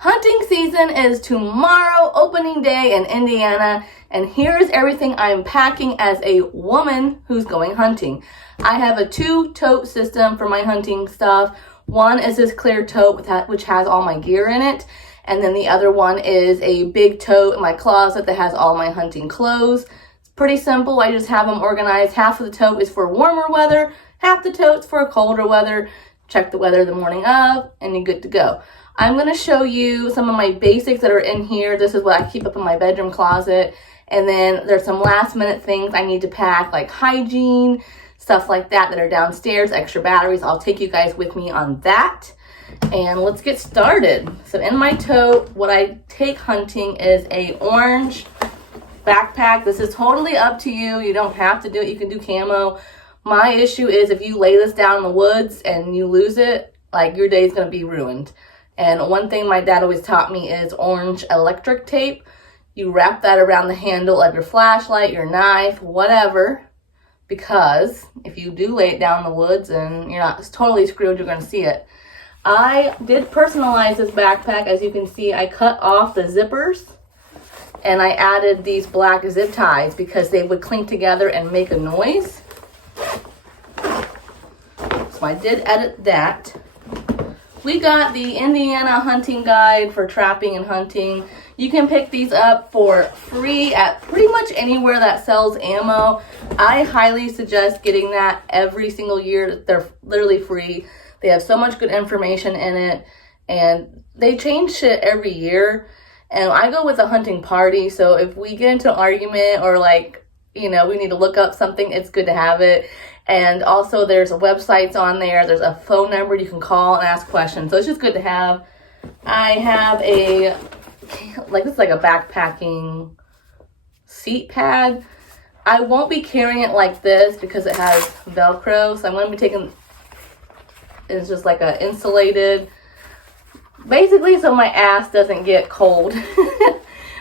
Hunting season is tomorrow, opening day in Indiana, and here's everything I'm packing as a woman who's going hunting. I have a 2-tote system for my hunting stuff. One is this clear tote which has all my gear in it, and then the other one is a big tote in my closet that has all my hunting clothes. It's pretty simple. I just have them organized. Half of the tote is for warmer weather, half the tote's for colder weather. Check the weather the morning of, and you're good to go. I'm going to show you some of my basics that are in here. This is what I keep up in my bedroom closet. And then there's some last minute things I need to pack, like hygiene, stuff like that are downstairs, extra batteries. I'll take you guys with me on that. And let's get started. So in my tote, what I take hunting is a orange backpack. This is totally up to you. You don't have to do it. You can do camo. My issue is if you lay this down in the woods and you lose it, like your day's going to be ruined. And one thing my dad always taught me is orange electric tape. You wrap that around the handle of your flashlight, your knife, whatever. Because if you do lay it down in the woods and you're not totally screwed, you're going to see it. I did personalize this backpack. As you can see, I cut off the zippers. And I added these black zip ties because they would clink together and make a noise. So I did edit that. We got the Indiana hunting guide for trapping and hunting. You can pick these up for free at pretty much anywhere that sells ammo. I highly suggest getting that every single year. They're literally free. They have so much good information in it, and they change shit every year. And I go with a hunting party, so if we get into an argument or we need to look up something, it's good to have it. And also there's websites on there. There's a phone number you can call and ask questions. So it's just good to have. I have this is like a backpacking seat pad. I won't be carrying it like this because it has Velcro. So I'm going to be taking, it's just like a insulated, basically so my ass doesn't get cold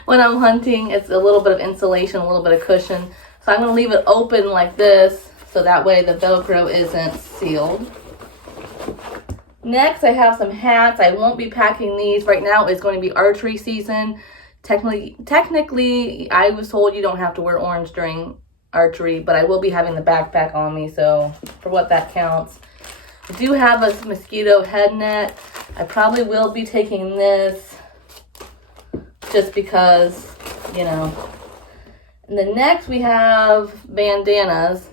when I'm hunting. It's a little bit of insulation, a little bit of cushion. So I'm going to leave it open like this. So that way the Velcro isn't sealed. Next, I have some hats. I won't be packing these. Right now it's going to be archery season. Technically, I was told you don't have to wear orange during archery, but I will be having the backpack on me, so for what that counts. I do have a mosquito head net. I probably will be taking this just because, And then next we have bandanas.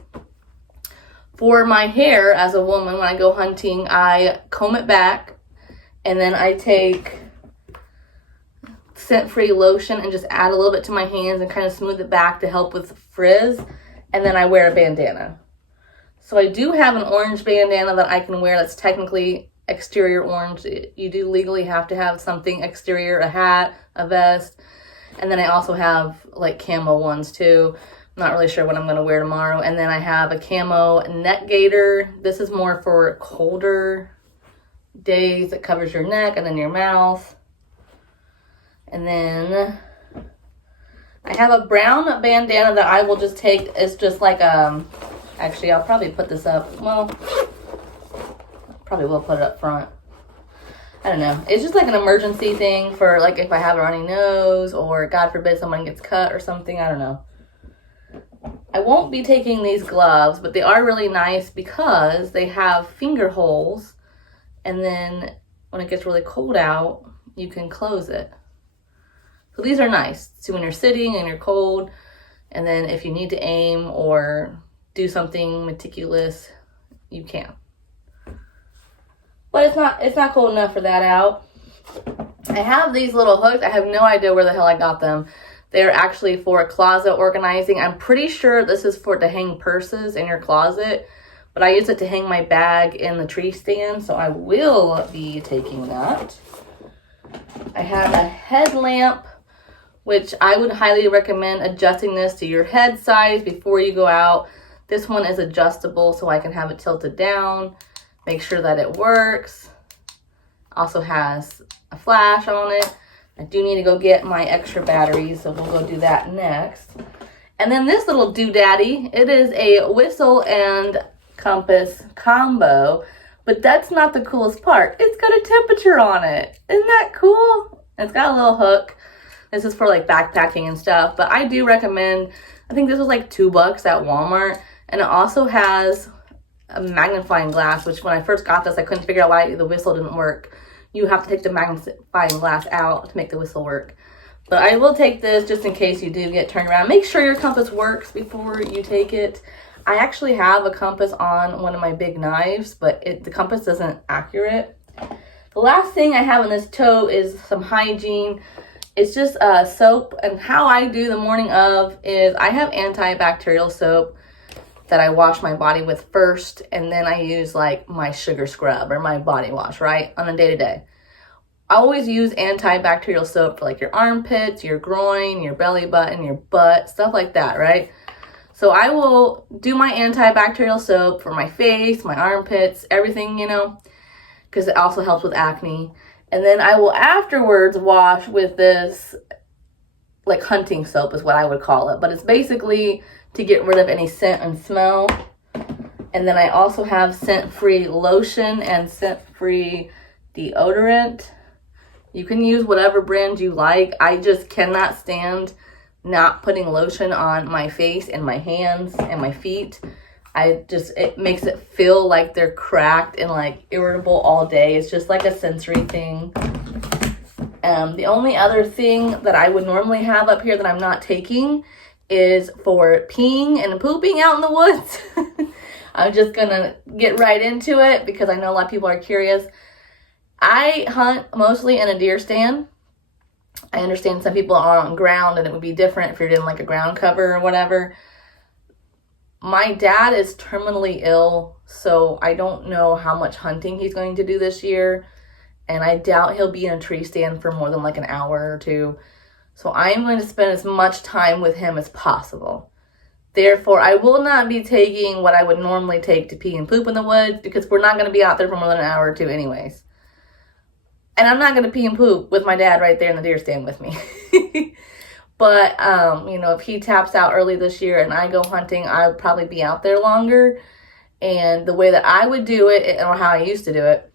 For my hair as a woman, when I go hunting, I comb it back, and then I take scent-free lotion and just add a little bit to my hands and kind of smooth it back to help with frizz, and then I wear a bandana. So I do have an orange bandana that I can wear that's technically exterior orange. You do legally have to have something exterior, a hat, a vest, and then I also have like camo ones too. Not really sure what I'm going to wear tomorrow. And then I have a camo neck gaiter. This is more for colder days. It covers your neck and then your mouth. And then I have a brown bandana that I will just take. It's just like, actually, I'll probably put this up. Well, probably will put it up front. I don't know. It's just like an emergency thing for like if I have a runny nose or God forbid someone gets cut or something. I don't know. I won't be taking these gloves, but they are really nice because they have finger holes, and then when it gets really cold out, you can close it. So these are nice. So when you're sitting and you're cold, and then if you need to aim or do something meticulous, you can. But it's not cold enough for that out. I have these little hooks. I have no idea where the hell I got them. They're actually for closet organizing. I'm pretty sure this is for to hang purses in your closet, but I use it to hang my bag in the tree stand, so I will be taking that. I have a headlamp, which I would highly recommend adjusting this to your head size before you go out. This one is adjustable, so I can have it tilted down, make sure that it works. Also has a flash on it. I do need to go get my extra batteries, so we'll go do that next. And then this little doodaddy, it is a whistle and compass combo. But that's not the coolest part. It's got a temperature on it. Isn't that cool? It's got a little hook. This is for like backpacking and stuff. But I do recommend, I think this was like $2 at Walmart. And it also has a magnifying glass, which when I first got this, I couldn't figure out why the whistle didn't work. You have to take the magnifying glass out to make the whistle work. But I will take this just in case you do get turned around. Make sure your compass works before you take it. I actually have a compass on one of my big knives, but the compass isn't accurate. The last thing I have in this tote is some hygiene. It's just soap, and how I do the morning of is I have antibacterial soap that I wash my body with first, and then I use like my sugar scrub or my body wash, right, on a day-to-day. I always use antibacterial soap for like your armpits, your groin, your belly button, your butt, stuff like that, right? So I will do my antibacterial soap for my face, my armpits, everything, you know, because it also helps with acne. And then I will afterwards wash with this, like hunting soap is what I would call it. But it's basically to get rid of any scent and smell. And then I also have scent-free lotion and scent-free deodorant. You can use whatever brand you like. I just cannot stand not putting lotion on my face and my hands and my feet. It makes it feel like they're cracked and like irritable all day. It's just like a sensory thing. The only other thing that I would normally have up here that I'm not taking is for peeing and pooping out in the woods. I'm just gonna get right into it because I know a lot of people are curious. I hunt mostly in a deer stand. I understand some people are on ground and it would be different if you're doing like a ground cover or whatever. My dad is terminally ill, so I don't know how much hunting he's going to do this year. And I doubt he'll be in a tree stand for more than like an hour or two. So I am going to spend as much time with him as possible. Therefore, I will not be taking what I would normally take to pee and poop in the woods because we're not going to be out there for more than an hour or two anyways. And I'm not going to pee and poop with my dad right there in the deer stand with me. But, you know, if he taps out early this year and I go hunting, I'll probably be out there longer. And the way that I would do it, or how I used to do it,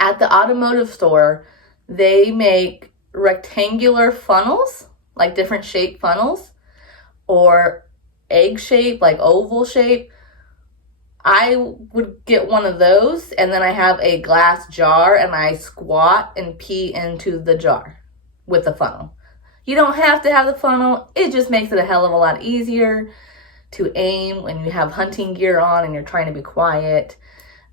at the automotive store, they make rectangular funnels, like different shaped funnels, or egg shape, like oval shape. I would get one of those, and then I have a glass jar, and I squat and pee into the jar with the funnel. You don't have to have the funnel. It just makes it a hell of a lot easier to aim when you have hunting gear on and you're trying to be quiet.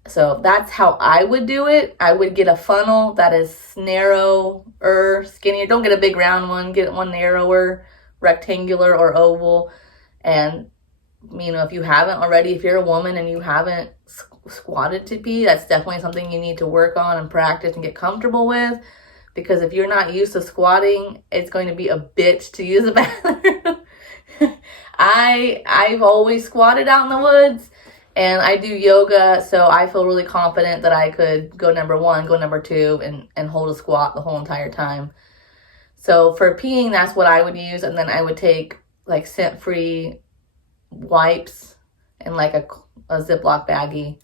So that's how I would do it. I would get a funnel that is narrower, skinnier. Don't get a big round one. Get one narrower, rectangular or oval. And, you know, if you haven't already, if you're a woman and you haven't squatted to pee, that's definitely something you need to work on and practice and get comfortable with. Because if you're not used to squatting, it's going to be a bitch to use the bathroom. I've always squatted out in the woods, and I do yoga, so I feel really confident that I could go number one, go number two, and hold a squat the whole entire time. So for peeing, that's what I would use, and then I would take like scent-free wipes and like a Ziploc baggie.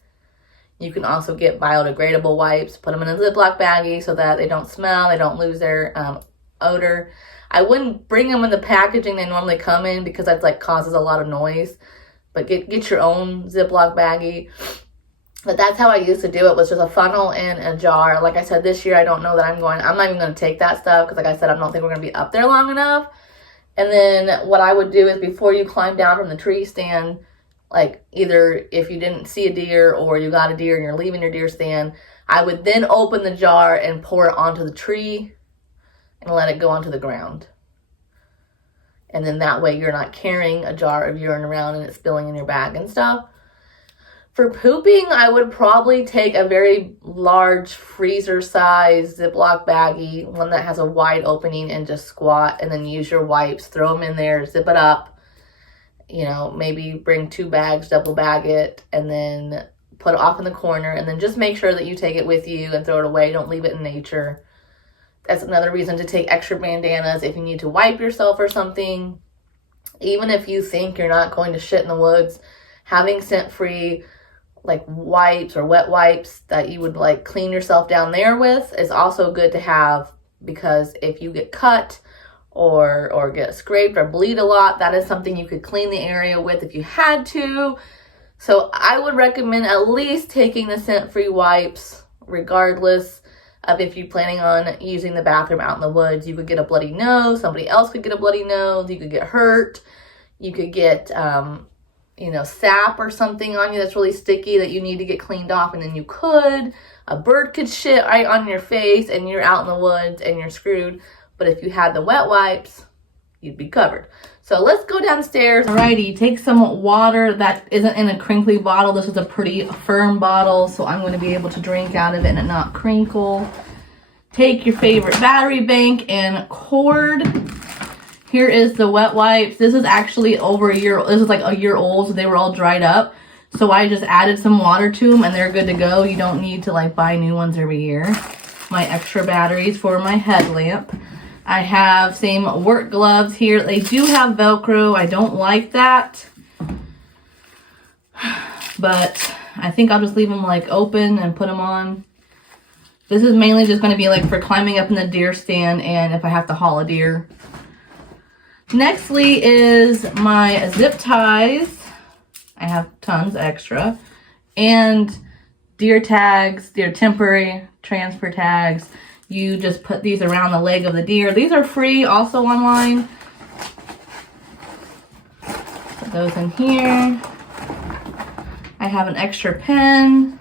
You can also get biodegradable wipes, put them in a Ziploc baggie so that they don't smell, they don't lose their odor. I wouldn't bring them in the packaging they normally come in because that's like causes a lot of noise. But get your own Ziploc baggie. But that's how I used to do it, was just a funnel in a jar. Like I said, this year I don't know that I'm not even going to take that stuff because like I said, I don't think we're going to be up there long enough. And then what I would do is before you climb down from the tree stand, like either if you didn't see a deer or you got a deer and you're leaving your deer stand, I would then open the jar and pour it onto the tree and let it go onto the ground. And then that way you're not carrying a jar of urine around and it's spilling in your bag and stuff. For pooping, I would probably take a very large freezer-sized Ziploc baggie, one that has a wide opening, and just squat and then use your wipes, throw them in there, zip it up. You know, maybe bring 2 bags, double bag it, and then put it off in the corner, and then just make sure that you take it with you and throw it away. Don't leave it in nature. That's another reason to take extra bandanas if you need to wipe yourself or something. Even if you think you're not going to shit in the woods, having scent-free like wipes or wet wipes that you would like clean yourself down there with is also good to have, because if you get cut or get scraped or bleed a lot, that is something you could clean the area with if you had to. So I would recommend at least taking the scent-free wipes, regardless of if you're planning on using the bathroom out in the woods. You could get a bloody nose, somebody else could get a bloody nose, you could get hurt, you could get, you know, sap or something on you that's really sticky that you need to get cleaned off, and then you could. A bird could shit right on your face and you're out in the woods and you're screwed. But if you had the wet wipes, you'd be covered. So let's go downstairs. Alrighty, take some water that isn't in a crinkly bottle. This is a pretty firm bottle, so I'm going to be able to drink out of it and it not crinkle. Take your favorite battery bank and cord. Here is the wet wipes. This is actually over a year. This is like a year old, so they were all dried up. So I just added some water to them and they're good to go. You don't need to like buy new ones every year. My extra batteries for my headlamp. I have same work gloves here. They do have Velcro. I don't like that, but I think I'll just leave them like open and put them on. This is mainly just going to be like for climbing up in the deer stand and if I have to haul a deer. Nextly is my zip ties. I have tons extra. And deer tags, deer temporary transfer tags. You just put these around the leg of the deer. These are free also online. Put those in here. I have an extra pen.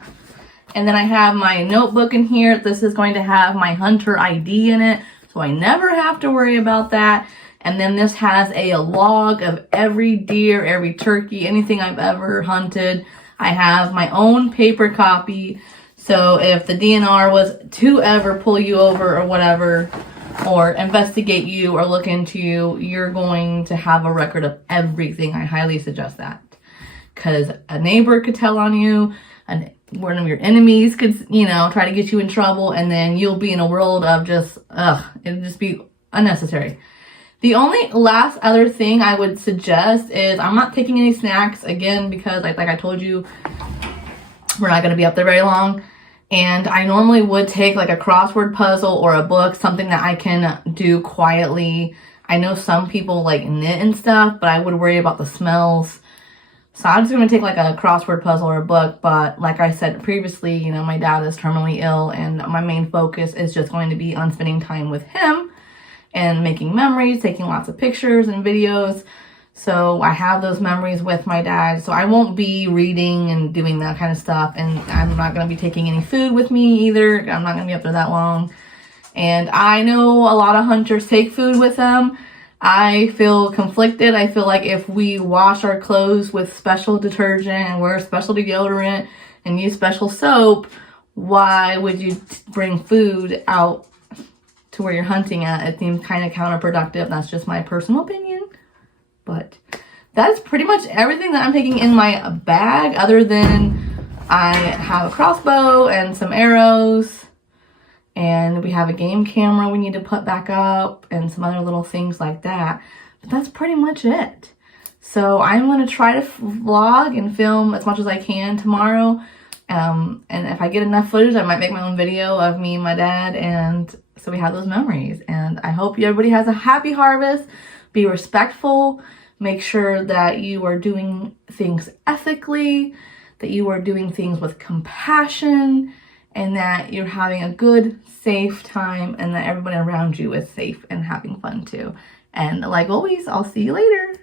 And then I have my notebook in here. This is going to have my hunter ID in it, so I never have to worry about that. And then this has a log of every deer, every turkey, anything I've ever hunted. I have my own paper copy. So if the DNR was to ever pull you over or whatever, or investigate you or look into you, you're going to have a record of everything. I highly suggest that. Because a neighbor could tell on you, one of your enemies could, you know, try to get you in trouble, and then you'll be in a world of just, it'd just be unnecessary. The only last other thing I would suggest is I'm not taking any snacks, again, because like I told you, we're not going to be up there very long. And I normally would take like a crossword puzzle or a book, something that I can do quietly. I know some people like knit and stuff, but I would worry about the smells. So I'm just going to take like a crossword puzzle or a book. But like I said previously, you know, my dad is terminally ill and my main focus is just going to be on spending time with him and making memories, taking lots of pictures and videos. So I have those memories with my dad. So I won't be reading and doing that kind of stuff. And I'm not going to be taking any food with me either. I'm not going to be up there that long. And I know a lot of hunters take food with them. I feel conflicted. I feel like if we wash our clothes with special detergent and wear special deodorant and use special soap, why would you bring food out to where you're hunting at? It seems kind of counterproductive. That's just my personal opinion. But that's pretty much everything that I'm taking in my bag, other than I have a crossbow and some arrows. And we have a game camera we need to put back up and some other little things like that. But that's pretty much it. So I'm going to try to vlog and film as much as I can tomorrow. And if I get enough footage, I might make my own video of me and my dad. And so we have those memories. And I hope everybody has a happy harvest. Be respectful. Make sure that you are doing things ethically, that you are doing things with compassion, and that you're having a good, safe time, and that everybody around you is safe and having fun too. And like always, I'll see you later.